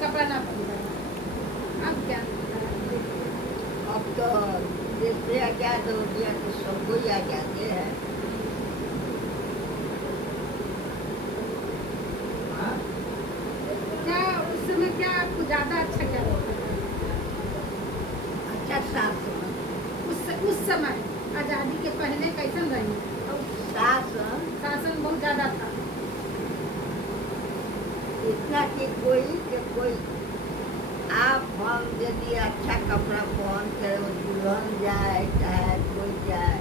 कपड़ा ना पहनता था। अब क्या अब तो देश से आजाद हो गया तो सबको ही आजादी है। हाँ? क्या उस समय क्या आपको ज्यादा अच्छा क्या लगता था? अच्छा सास उस समय आजादी के पहले कैसन रही? शासन बहुत ज्यादा था। इतना कि कोई आप हम यदि अच्छा कपड़ा पहन के दुल्हन जाए चाहे कोई जाए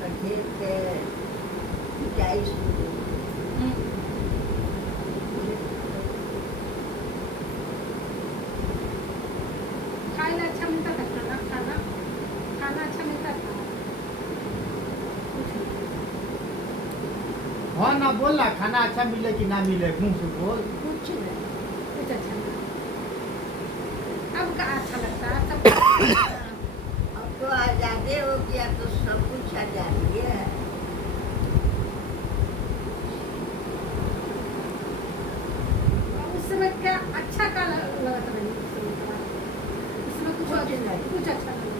तो घेर के जाए शुरू खाना अच्छा मिलता था, खाना अच्छा मिलता था। हाँ ना बोल ना, खाना अच्छा मिले कि ना मिले मुंह से बोल। कुछ नहीं। कुछ अच्छा नहीं। अब का अच्छा लगता है सब। अब तो आजादी हो गया तो सब कुछ आजादी है। उस समय क्या अच्छा का लगता नहीं? उस समय कुछ अच्छा नहीं।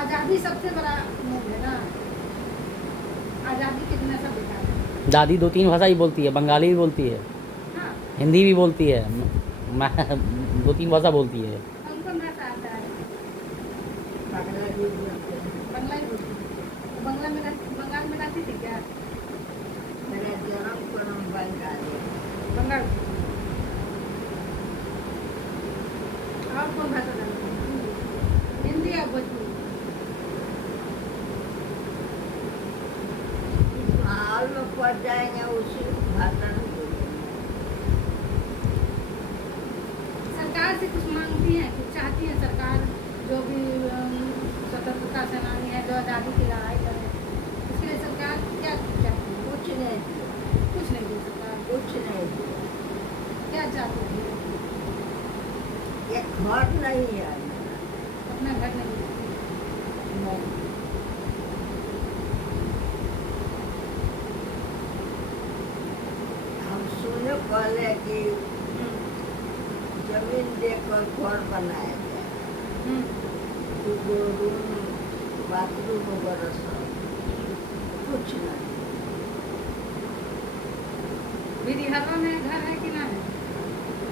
आजादी सबसे बड़ा मूल है ना। आजादी के बिना सब बेकार है। दादी 2-3 भाषा ही बोलती है, बंगाली भी बोलती है, हाँ, हिंदी भी बोलती है, 2-3 भाषा बोलती है। कौन भाषा आता है? बंगला भी बोलते हैं। बंगला ही बोलती है। बंगाल में रहती थी क्या? मेरा जन्म कोनम बंगाली है। बंगाल। और कौन भाषा जानते हैं? हिंदी या भोजपुरी? माहौल में पड़ जाएंगे उसी भाषा में बोलेंगे। सरकार से कुछ मांगती हैं, कुछ चाहती है सरकार, जो भी स्वतंत्रता सेनानी है जो आज़ादी की लड़ाई करे, इसके लिए सरकार क्या चाहती है? कुछ नहीं दिया। कुछ नहीं दे सरकार। कुछ नहीं दिया। क्या चाहती है? एक घर नहीं है मेरा। अपना घर नहीं है। नहीं। हम सुने पहले कि जमीन देकर घर बनाया जाए, रूम बाथरूम वगैरह सब कुछ नहीं। बिहार में घर है कि ना है?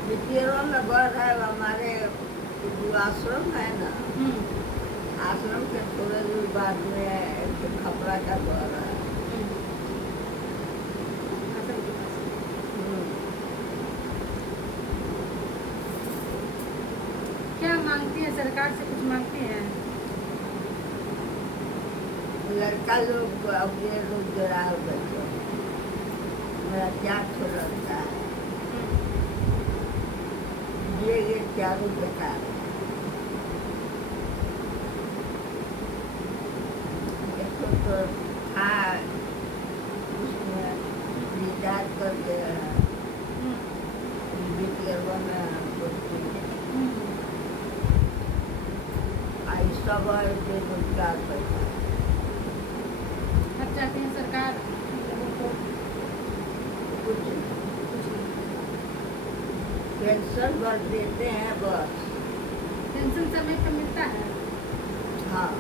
विद्यालय में घर है। हमारे जो आश्रम है ना, आश्रम के थोड़े दूर बाद में एक खपरा का घर है। क्या मांगती है सरकार से? कुछ मांगती है? लड़का लोग अपने लोग जरा बच्चों मेरा क्या लड़का है, ये चारों बेकार है। एक तो था उसमें रिचार्ज कर दे रहा है, सब है बेरोजगार पैसा। अब चाहते हैं सरकार लोगों को कुछ पेंशन भर देते हैं बस। पेंशन समय पर मिलता है। हाँ।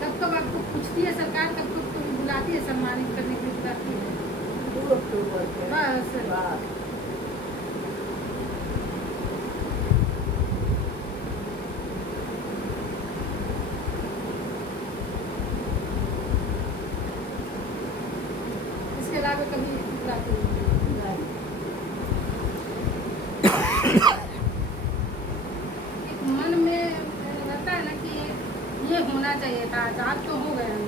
कब कब आपको पूछती है सरकार? कब कब बुलाती है सम्मानित करने के लिए बुलाती है? 2 अक्टूबर के बस। बाद। इसके अलावा कभी बुलाती है? एक मन में रहता है ना कि ये होना चाहिए था, आजाद तो हो गए हम,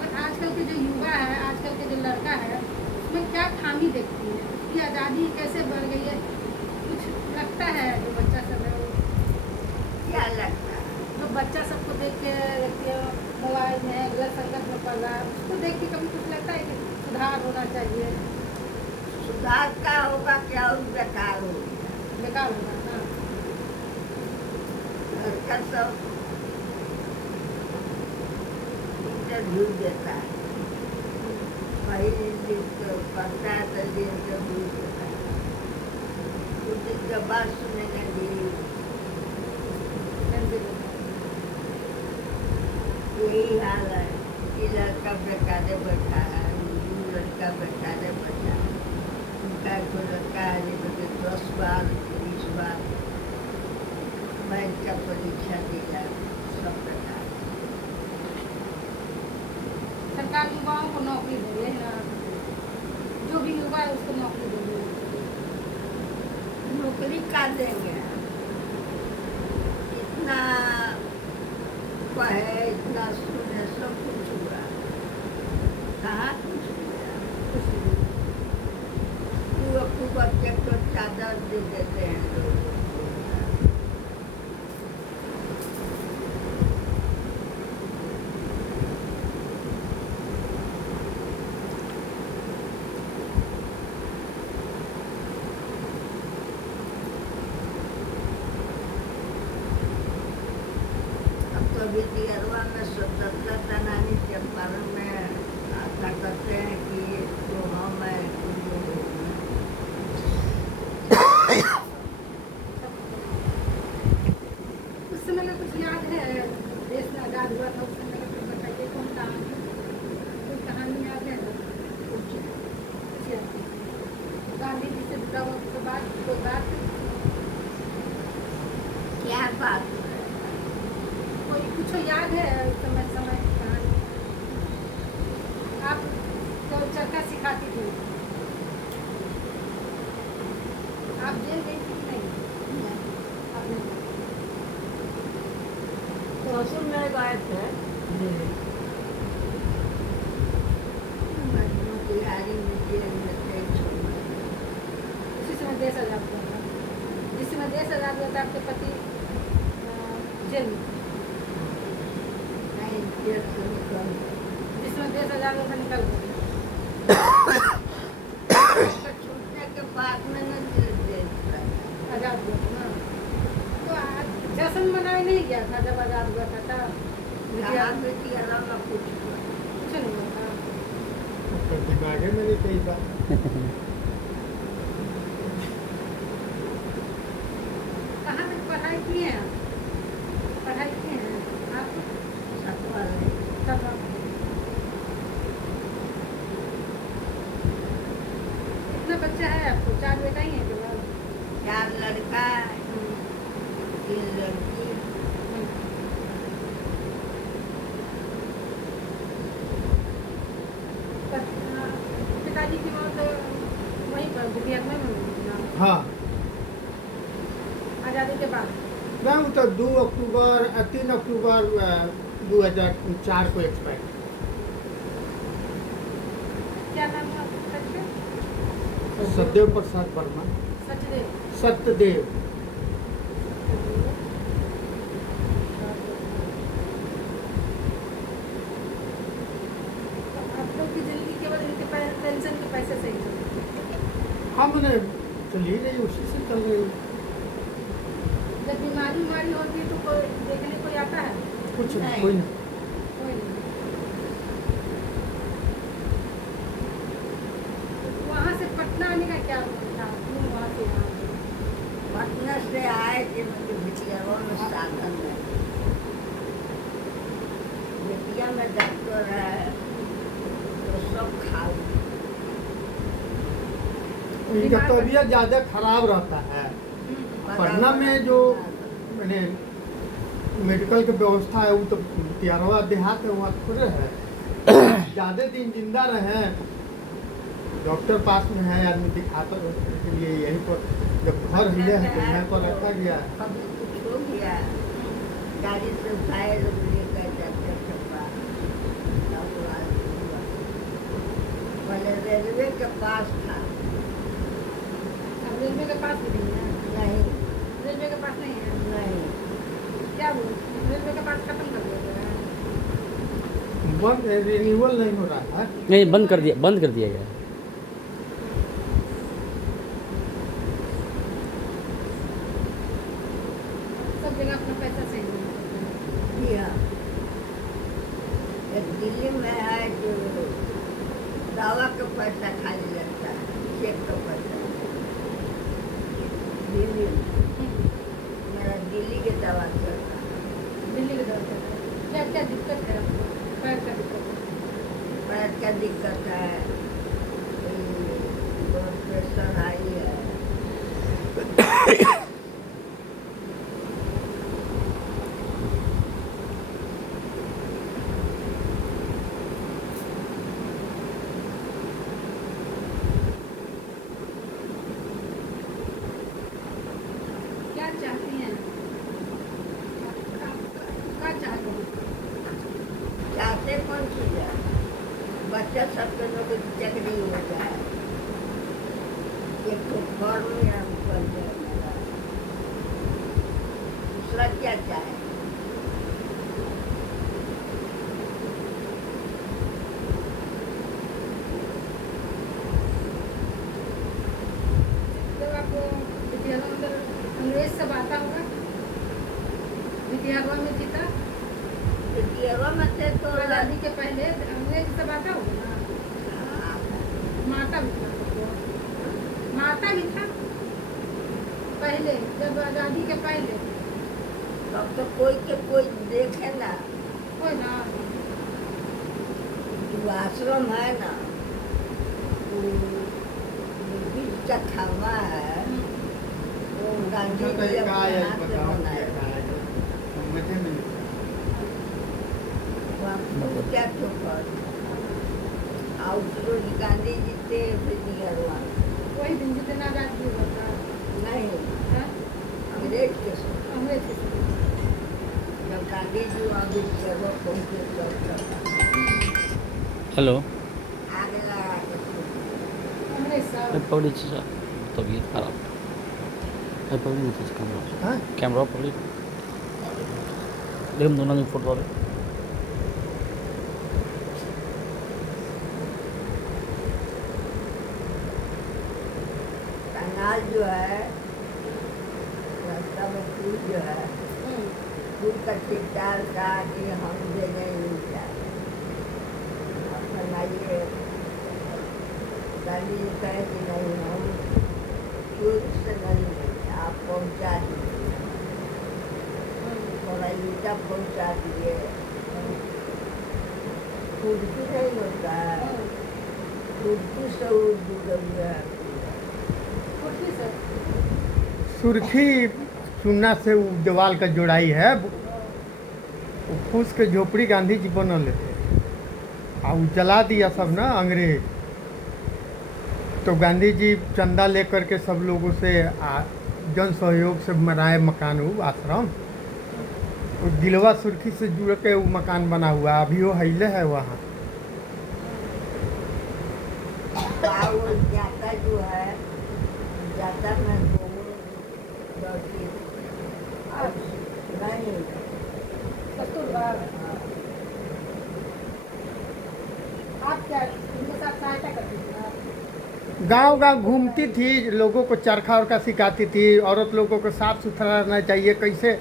बट आजकल के जो युवा है, आजकल के जो लड़का है, उसमें क्या खामी देखती है? उसकी आज़ादी कैसे बढ़ गई है? कुछ लगता है जो बच्चा सब है वो? क्या लगता है? तो बच्चा सबको देख के देखती है मोबाइल में गलत संगत में पड़ रहा है, उसको देख के कभी कुछ लगता है कि सुधार होना चाहिए? सुधार का होगा क्या? और बेकार होगा। बेकार होगा ना? लड़का सब इंटरव्यू देता है, पढ़ता है तो इंटरव्यू देता है। का बात सुनेंगे जी। यही हाल है कि लड़का बेकारे बैठा है, लड़का बेकारे बैठा है। उनका जो लड़का है जिसके 10 बार 20 बार बैंक का परीक्षा दिया, सब बेकार। सरकार युवाओं को नौकरी दे रही है ना, जो भी युवा है उसको नौकरी दे रही है। नौकरी का देंगे, इतना कहे इतना सुने सब कुछ हुआ, कहाँ कुछ हुआ। 2 अक्टूबर के तो चादर दे देते हैं लोगों को। अब तो अभी दियरवा में स्वतंत्रता सेनानी चंपारण में ऐसा करते हैं कि ये तो हम है, तुम लोग हो। उस समय का कुछ याद है, देश में आजाद हुआ था उस समय का कुछ बताइए, कौन कहानी, कोई कहानी याद है? कुछ याद है? गांधी जी से जुड़ा हुआ कोई बात क्या बात है? कोई कुछ याद है? समय समय की कहानी आप तो चरखा सिखाती थी, आप जेल गई थी कि नहीं? आपने तो असुर में गए थे बिहारी में जेल में थे, उसी समय देश आजाद हुआ था, जिस समय देश आजाद हुआ था आपके पति जेल में, नहीं जेल से निकल जिस समय देश आजाद हुआ था निकल गए। छूटने के बाद में न जेल था। आजाद हुआ था ना, तो आज जश्न मनाया नहीं गया था जब आजाद हुआ था तब? कहाँ बेटी आराम में कुछ हुआ। कुछ नहीं हुआ था। तो दिमागे में नहीं कई बात। कहाँ तक पढ़ाई किए हैं आप? पढ़ाई किए हैं आप? सतवा तब कितना बच्चा है आपको? 4 बेटा ही है केवल? 4 लड़का 3 लड़की। पिताजी की मौत वहीं पर वियतनाम में हुई थी ना, हाँ आज़ादी के बाद? मैं तो 3 अक्टूबर 2004 को एक्सपायर। क्या नाम है आपका सच? सत्यदेव प्रसाद वर्मा। सचदेव। सत्यदेव। तो आप लोग की जिंदगी केवल इनके पेंशन के पैसे से ही चलती है? हमने चल ही रही, उसी से चल रही। जब बीमारी होती है तो कोई देखने कोई आता है? कुछ नहीं, नहीं। कोई नहीं। कोई नहीं। तो वहाँ से पटना आने का क्या था? क्यों वहाँ से यहाँ? पटना से आए कि मुझे बिटियारों में साधन है, बिटिया में डॉक्टर है तो सब खा ली। उनका तबीयत ज़्यादा खराब रहता है। पटना में जो मैंने मेडिकल की व्यवस्था है वो तो तियारवा देहात है, वहाँ थोड़े है। ज़्यादा दिन जिंदा रहे, डॉक्टर पास में है, आदमी दिखाता रहने के लिए यहीं पर जब घर हिले है तो यहाँ पर रखा गया है। कभी कुछ हो गया, गाड़ी से उठाए लोग लेकर जाते छपा। पहले रेलवे के पास था। अब रेलवे के पास भी नहीं है? नहीं रेलवे के पास नहीं है? नहीं क्या बोल, रेलवे के पास खत्म कर दिया गया है? बंद रिन्यूअल नहीं हो रहा है। नहीं, बंद कर दिया गया। सब जगह अपना पैसा सही नहीं किया। एक दिल्ली में है जो दवा का पैसा खाली लगता है, चेक का पैसा दिल्ली में। दवा चल रहा है। दिल्ली का दवा चल रहा है। क्या क्या दिक्कत है आपको? पैर का दिक्कत है? पैर का दिक्कत है, ब्लड प्रेशर हाई है। क्या चाहती हैं? क्या चाहते हैं? चाहते कौन चीज है? बच्चा सबके लोग चकरी हो जाए, एक तो फॉर्म या बन जाए मेरा। दूसरा क्या चाहे? जब आपको विद्यालय में अंग्रेज सब आता होगा, विद्यालय में जीता दियवा में थे तो आज़ादी के पहले अंग्रेज सब आता होगा ना। माता भी था आपको? माता भी था पहले, जब आज़ादी के पहले तब तो कोई के कोई देखे ना। कोई ना। जो आश्रम है ना, वो बीच का खामा है, वो गांधी जो जी कहीं अपने का है हाथ से बताओ, बनाए। क्या है? मुझे नहीं वहाँ फूल क्या ठोकर आउटरोज गांधी जी थे विद्यालय वही दिन जितने आज़ादी हुआ था। नहीं, हाँ? अंग्रेज के समय अंग्रेज के समय। जब गांधी जी वहाँ विद्यालय पहुँचे तब हेलो आगे लगा के छोड़ अंग्रेज मैं सब पकड़ी चीज़ तबीयत खराब मैं पकड़ी नहीं चीज़ कैमरा हाँ? कैमरा पकड़ी देख हम दोनों की फोटो अभी कनाल जो है, रास्ता में पुल जो है, पुल का ठेकेदार का कि हम देने नहीं चाहते। आप बनाइए, गांधी जी कहे कि नहीं, हम चोरी से नहीं लेंगे, आप पहुँचा दीजिए, थोड़ा ईटा पहुँचा दिए। कुर्सी नहीं होता है, कुर्सी से वो जुड़े हुए हैं। कुर्सी से सुर्खी चूना से वो दीवाल का जोड़ाई है, वो फूस के झोपड़ी गांधी जी बनल है आ वो जला दिया सब ना अंग्रेज। तो गांधी जी चंदा लेकर के सब लोगों से जन सहयोग से बनाए मकान वो आश्रम, वो दिलवा सुर्खी से जुड़ के वो मकान बना हुआ अभी वो हिले है वहाँ। वो जाता जो है, जाता मैं घूमूं लौटी अब नहीं। कस्तूरबा। आप क्या उनके साथ सहायता करती थी आप? गांव गांव घूमती थी, लोगों को चरखा उरखा सिखाती थी, औरत लोगों को साफ सुथरा रहना चाहिए, कैसे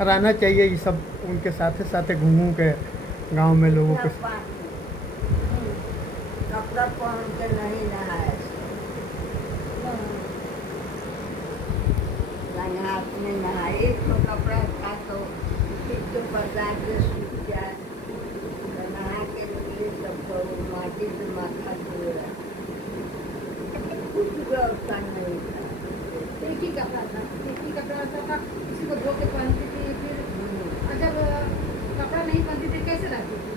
रहना चाहिए, ये सब उनके साथे साथे घूमू के गांव में लोगों को। कपड़ा पहन के नहीं नहाए, हाथ में नहाए। एक तो कपड़ा था तो फिर तो बरसात से सूख जाए, तो नहा के निकले सबको माटी से माथा धोया, कुछ व्यवस्था नहीं था। एक ही कपड़ा था, एक ही कपड़ा रहता था, किसी को धो के पहनती थी। फिर और जब कपड़ा नहीं पहनती थी कैसे रहती थी?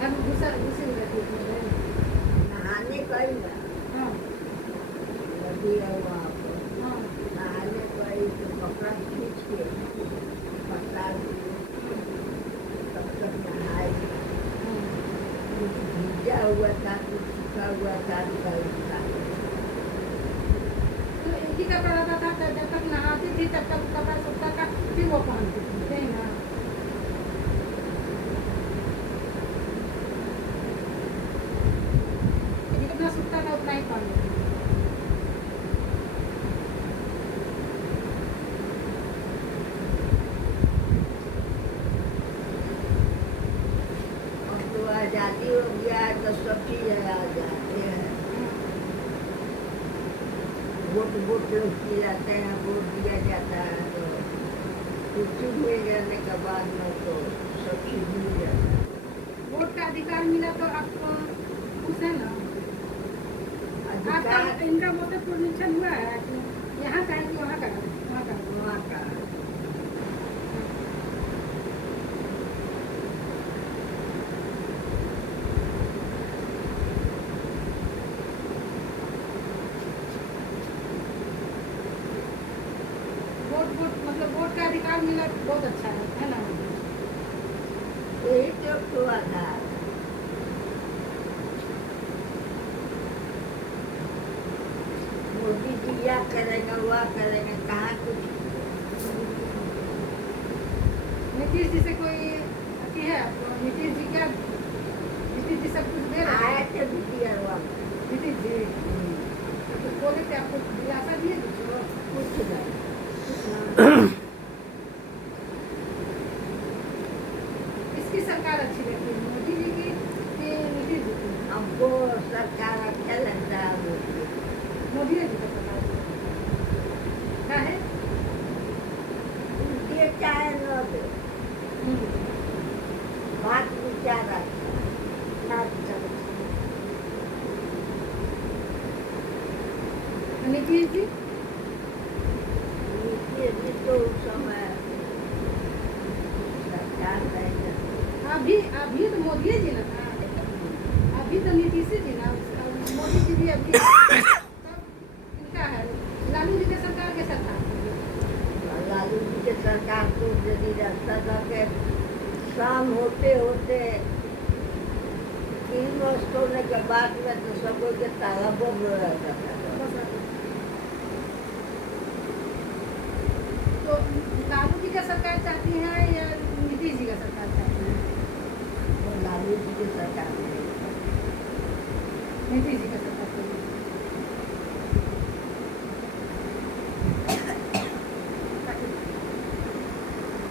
घर में घुसी हुई रहती थी। नहाने का ही ना हाँ नदी है वहाँ पर, हाँ नहाने का ही तो कपड़ा खींच के पसार दिए, तब तक नहाए। कुछ भीजा हुआ था, कुछ सूखा हुआ था, तो एक ही कपड़ा रहता था, तो जब तक नहाती थी तब तक कपड़ा सूखता था, फिर वो पहनती थी, नहीं ना? जितना सूखता था उतना ही पहनती थी। अब तो आज़ादी हो गया है तो सब चीज़ आज़ादी है। वोट लोग किए जाते हैं, वोट दिया जाता है तो कुर्सी मिल जाने के बाद में तो सब चीज मिल जाता है। वोट का अधिकार मिला तो आपको खुश है ना? आपका अधिकार इनका वोटर प्रोटेक्शन हुआ है कि यहाँ का है कि वहाँ का है? वहाँ का है। वहाँ का है। वोट मतलब वोट का अधिकार मिला तो बहुत अच्छा है ना? यही तो आधार है। मोदी जी या करेंगे वह करेंगे, कहाँ कुछ नीतीश जी से कोई अति है आपको? नीतीश जी क्या, नीतीश जी सब कुछ दे रहे आए हैं? थे बिटिया नीतीश जी तो बोले थे आपको दिलासा दिए कुछ? कुछ नहीं। कुछ ना। किसकी सरकार अच्छी लगती है, मोदी जी की कि नीतीश जी की? हमको सरकार अच्छा लगता है मोदी। मोदी जी का सरकार क्या है? ये चाहे न दे, बात विचार अच्छा है। बात चलो। नीतीश जी नीतीश जी तो उस समय सरकार नहीं करती। अभी तो मोदी जी ना था, अभी तो नीतीश जी ना, मोदी जी भी अभी तब इनका है, लालू जी के सरकार के सरकार। और लालू जी के सरकार को यदि रास्ता था के शाम होते होते 3 वर्ष होने के बाद में तो सब कोई के ताला बंद हो जाता था। तो लालू जी का सरकार चाहती हैं या नीतीश जी का सरकार चाहती हैं? वो लालू जी की सरकार नहीं। नीतीश जी का